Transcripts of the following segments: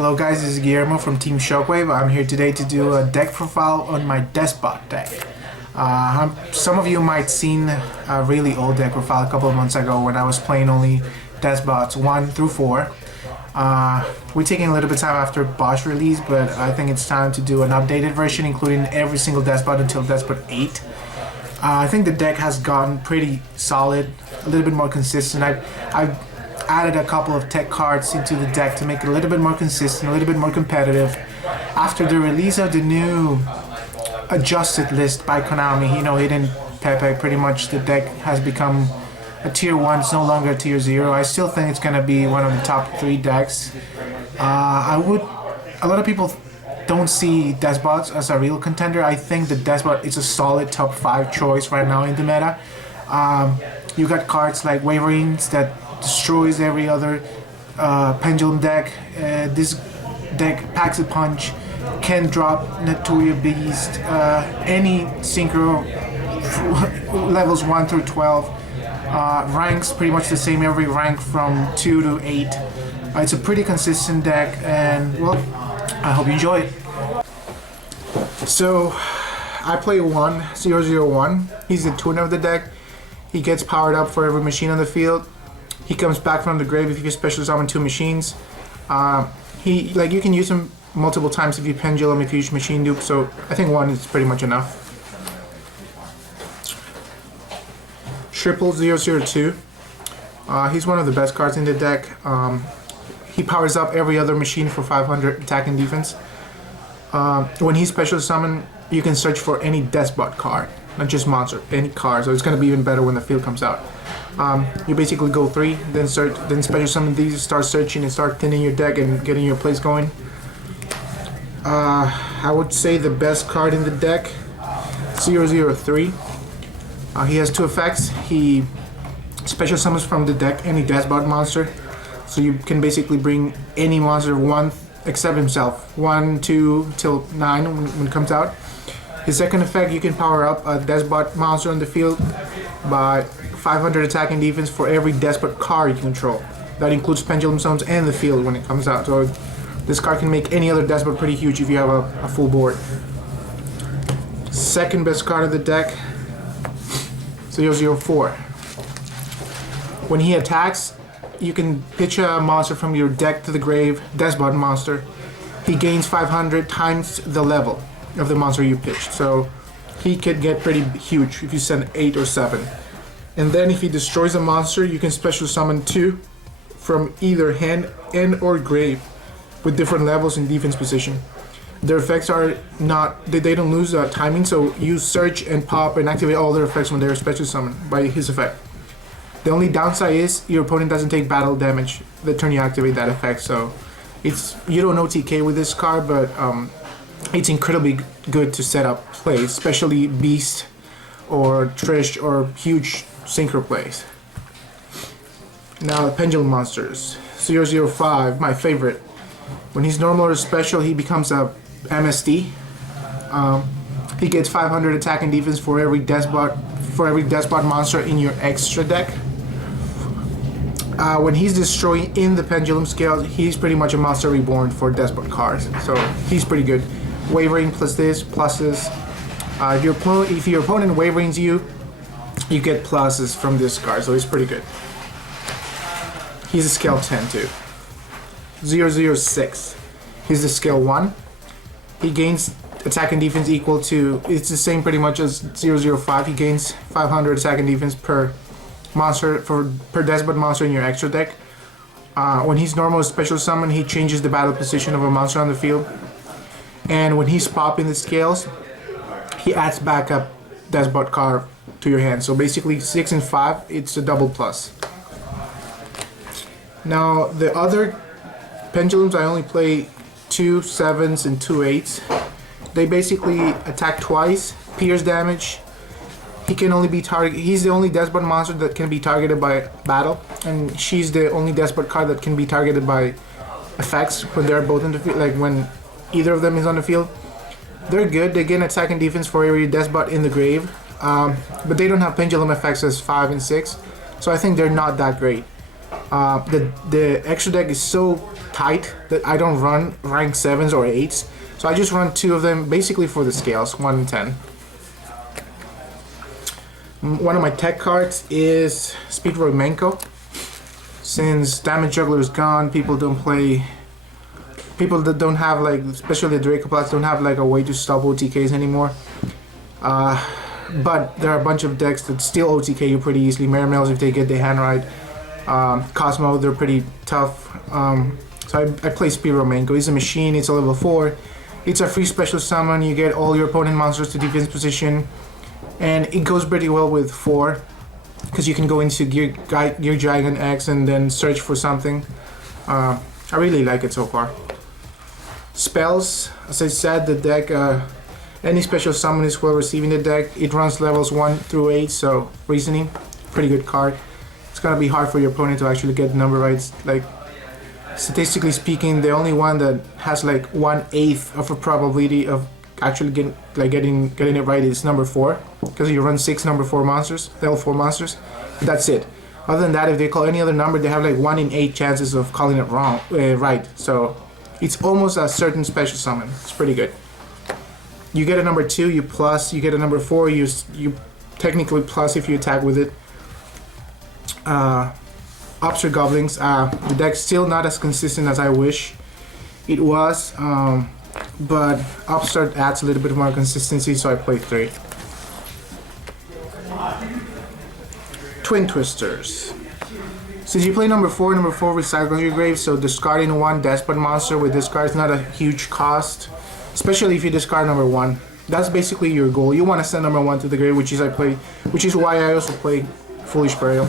Hello guys, this is Guillermo from Team Shockwave. I'm here today to do a deck profile on my Deskbot deck. Some of you might seen a really old deck profile a couple of months ago when I was playing only Deskbots 1 through 4. We're taking a little bit of time after BOSH release, but I think it's time to do an updated version including every single Deskbot until Deskbot 8. I think the deck has gotten pretty solid, a little bit more consistent. I've added a couple of tech cards into the deck to make it a little bit more consistent, a little bit more competitive. After the release of the new adjusted list by Konami, Hidden Pepe, pretty much the deck has become a tier 1, it's no longer a tier 0. I still think it's going to be one of the top 3 decks. A lot of people don't see Deskbots as a real contender. I think the Deskbot is a solid top 5 choice right now in the meta. You got cards like Waverings that destroys every other pendulum deck. This deck packs a punch, can drop Naturia Beast, any synchro levels 1 through 12. Ranks pretty much the same every rank from 2 to 8. It's a pretty consistent deck, and well, I hope you enjoy it. So I play 1-0-0-1. He's the tuner of the deck. He gets powered up for every machine on the field. He comes back from the grave if you special summon 2 machines. You can use him multiple times if you pendulum, if you use machine dupe, so I think 1 is pretty much enough. Triple 0-0-2. He's one of the best cards in the deck. He powers up every other machine for 500 attack and defense. When he special summon, you can search for any Deskbot card, not just monster, any card, so it's going to be even better when the field comes out. You basically go 3, then special summon these, start searching and start thinning your deck and getting your plays going. I would say the best card in the deck, 0-0-3. He has 2 effects. He special summons from the deck any Deskbot monster, so you can basically bring any monster 1 except himself, 1, 2 till 9 when it comes out. His second effect, you can power up a Deskbot monster on the field by 500 attack and defense for every Deskbot card you control. That includes pendulum zones and the field when it comes out. So this card can make any other Deskbot pretty huge if you have a full board. Second best card of the deck, 0-0-4. When he attacks, you can pitch a monster from your deck to the grave, Deskbot monster. He gains 500 times the level of the monster you pitched. So he could get pretty huge if you send 8 or 7. And then if he destroys a monster, you can special summon 2 from either hand and or grave with different levels in defense position. Their effects are not, they don't lose timing, so you search and pop and activate all their effects when they're special summoned by his effect. The only downside is your opponent doesn't take battle damage the turn you activate that effect, so you don't know TK with this card, but it's incredibly good to set up plays, especially Beast or Trish or huge synchro plays. Now the pendulum monsters, 0-0-5, my favorite. When he's normal or special, he becomes a MSD. He gets 500 attack and defense for every Deskbot monster in your extra deck. When he's destroying in the pendulum scale, he's pretty much a monster reborn for Deskbot cards, so he's pretty good. Wavering plus this, pluses. If your opponent waverings you get pluses from this card, so he's pretty good. He's a scale 10 too. 0-0-6. He's the scale 1. He gains attack and defense equal to, it's the same pretty much as 0-0-5. He gains 500 attack and defense per monster, per Deskbot monster in your extra deck. When he's normal special summon, he changes the battle position of a monster on the field. And when he's popping the scales, he adds back up Deskbot card to your hand. So basically 6 and 5, it's a double plus. Now the other pendulums, I only play 2 7s and 2 8s. They basically attack twice, pierce damage. He can only be he's the only Deskbot monster that can be targeted by battle, and she's the only Deskbot card that can be targeted by effects when they're both in the field, like when either of them is on the field. They're good, they gain attack and defense for every Deskbot in the grave, but they don't have pendulum effects as 5 and 6, so I think they're not that great. The extra deck is so tight that I don't run rank 7s or 8s. So I just run 2 of them basically for the scales, 1 and 10. One of my tech cards is Speedroid Menko. Since Damage Juggler is gone, people don't have like, especially the Dracopods, don't have like a way to stop OTKs anymore. But there are a bunch of decks that still OTK you pretty easily. Marimels, if they get their hand right. Cosmo, they're pretty tough. So I play Speedroid Menko. He's a machine, it's a level 4. It's a free special summon, you get all your opponent monsters to defense position. And it goes pretty well with 4. Because you can go into Gear Giant X and then search for something. I really like it so far. Spells, as I said, the deck, any special summon is well received in the deck. It runs levels 1 through 8, so Reasoning, pretty good card. It's gonna be hard for your opponent to actually get the number right. Like, statistically speaking, the only one that has like 1/8 of a probability of actually getting it right is number 4, because you run 6 number 4 monsters, level 4 monsters. That's it. Other than that, if they call any other number, they have like 1 in 8 chances of calling it wrong, right. So it's almost a certain special summon. It's pretty good. You get a number 2, you plus. You get a number 4, you technically plus if you attack with it. Obster Goblins. The deck's still not as consistent as I wish it was. But Upstart adds a little bit more consistency, so I play 3. Twin Twisters. Since you play number 4 recycle your grave, so discarding 1 Deskbot monster with this card is not a huge cost, especially if you discard number 1. That's basically your goal. You want to send number 1 to the grave, which is why I also play Foolish Burial.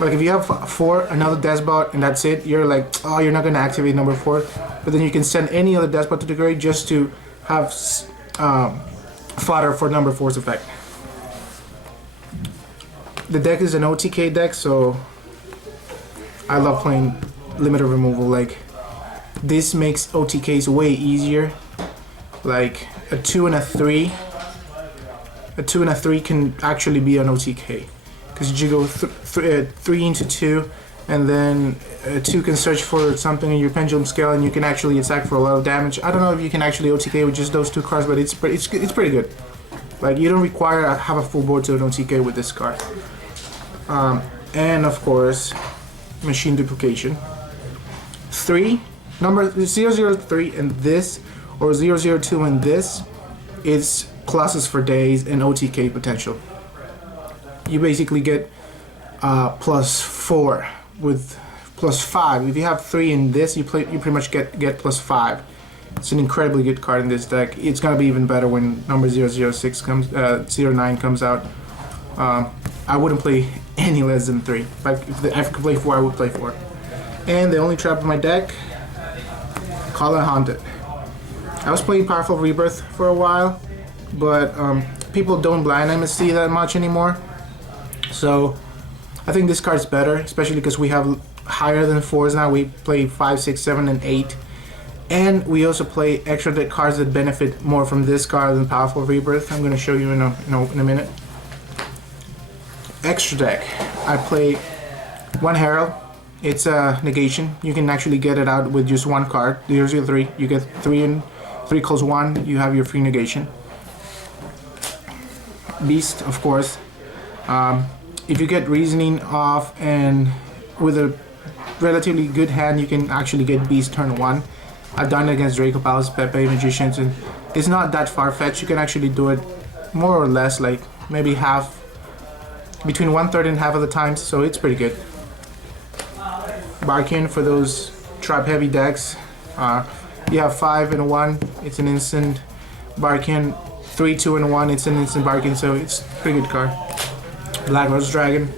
Like if you have 4, another Deskbot, and that's it, you're like, oh, you're not going to activate number 4. But then you can send any other Deskbot to the grave just to have fodder for number 4's effect. The deck is an OTK deck, so I love playing limited removal. Like, this makes OTKs way easier. Like, a 2 and a 3. A 2 and a 3 can actually be an OTK. Because you go 3 into 2, and then 2 can search for something in your pendulum scale, and you can actually attack for a lot of damage. I don't know if you can actually OTK with just those 2 cards, but it's pretty good. Like, you don't require to have a full board to an OTK with this card. And of course, Machine Duplication. 3, number 003 and this, or 002 and this, is Colossus for days and OTK potential. You basically get +4 with +5. If you have 3 in this, you pretty much get +5. It's an incredibly good card in this deck. It's gonna be even better when number 006 comes, 09 comes out. I wouldn't play any less than 3. If I could play 4, I would play 4. And the only trap in my deck, Call It Haunted. I was playing Powerful Rebirth for a while, but people don't blind MSC that much anymore. So I think this card's better, especially because we have higher than 4s now. We play 5, 6, 7, and 8. And we also play extra deck cards that benefit more from this card than Powerful Rebirth. I'm going to show you in a minute. Extra deck. I play 1 Herald. It's a negation. You can actually get it out with just 1 card. 003. You get 3 and 3 calls 1. You have your free negation. Beast, of course. If you get Reasoning off and with a relatively good hand, you can actually get Beast turn 1. I've done it against Dracopods, Pepe, Magicians, and it's not that far-fetched. You can actually do it more or less, like maybe half, between 1/3 and half of the times, so it's pretty good. Barkin for those trap-heavy decks. You have 5 and 1, it's an instant Barkin. 3, 2, and 1, it's an instant Barkin, so it's a pretty good card. Black Rose Dragon,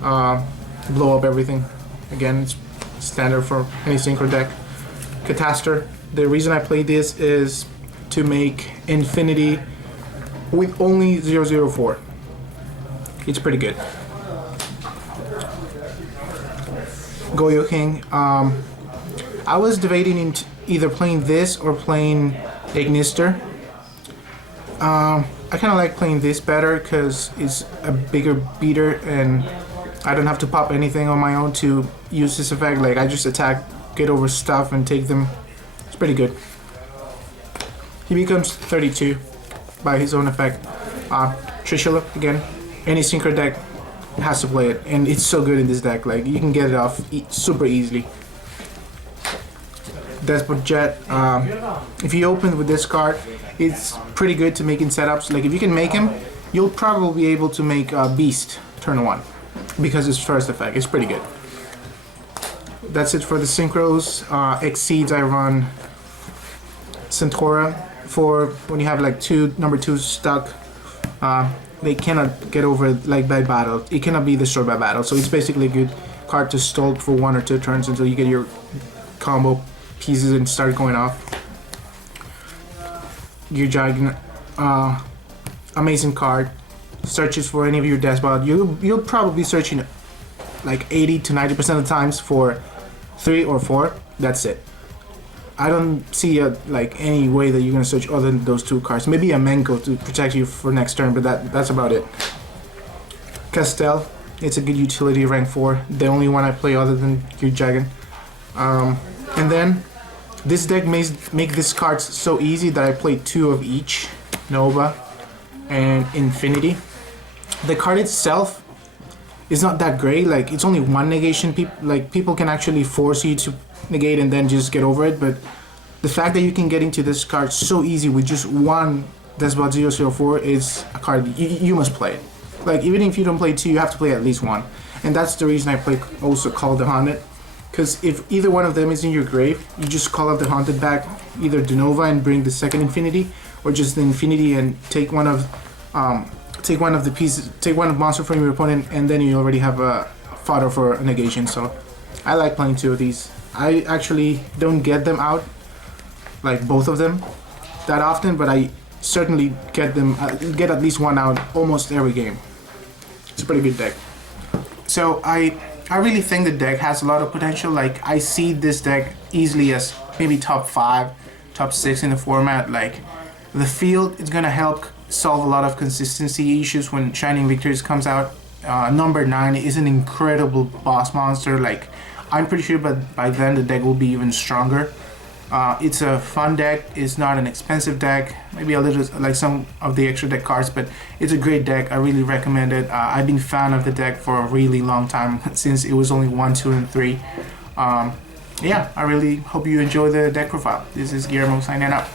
blow up everything. Again, it's standard for any synchro deck. Catastor. The reason I play this is to make Infinity with only 004. It's pretty good. Goyo King. I was debating in either playing this or playing Ignister. I kind of like playing this better because it's a bigger beater and I don't have to pop anything on my own to use this effect. Like, I just attack get over stuff and take them. It's pretty good. He becomes 32 by his own effect. Trishula again. Any synchro deck has to play it, and it's so good in this deck. Like, you can get it off super easily. Deskbot Jet. If you open with this card, it's pretty good to make in setups. Like, if you can make him, you'll probably be able to make Beast turn 1 because it's first effect. It's pretty good. That's it for the synchros. Exceeds, I run Centaura for when you have like number 2 stuck. They cannot get over it, like, by battle. It cannot be destroyed by battle. So it's basically a good card to stall for 1 or 2 turns until you get your combo pieces and start going off. Your Giant, amazing card. Searches for any of your Deskbot. You'll probably be searching like 80 to 90% of the times for 3 or 4. That's it. I don't see like any way that you're gonna search other than those 2 cards. Maybe a Menko to protect you for next turn, but that's about it. Castell, it's a good utility, rank 4. The only one I play other than your Dragon. And then this deck make this cards so easy that I played 2 of each, Nova and Infinity. The card itself is not that great. Like, it's only 1 negation. People can actually force you to negate and then just get over it, but the fact that you can get into this card so easy with just 1 Deskbot 004 is a card you must play it. Like, even if you don't play 2, you have to play at least 1, and that's the reason I play also Call the Haunted, because if either one of them is in your grave, you just call up the Haunted back, either De Nova and bring the second Infinity, or just the Infinity and take one of the pieces, take 1 monster from your opponent, and then you already have a fodder for a negation. So I like playing 2 of these. I actually don't get them out, like both of them, that often, but I certainly get at least 1 out almost every game. It's a pretty good deck. So I really think the deck has a lot of potential. Like, I see this deck easily as maybe top 5, top 6 in the format. Like, the field is gonna help solve a lot of consistency issues when Shining Victories comes out. Number 9 is an incredible boss monster. Like, I'm pretty sure by then the deck will be even stronger. It's a fun deck. It's not an expensive deck. Maybe a little like some of the extra deck cards, but it's a great deck. I really recommend it. I've been a fan of the deck for a really long time, since it was only 1, 2, and 3. Yeah, I really hope you enjoy the deck profile. This is Guillermo signing out.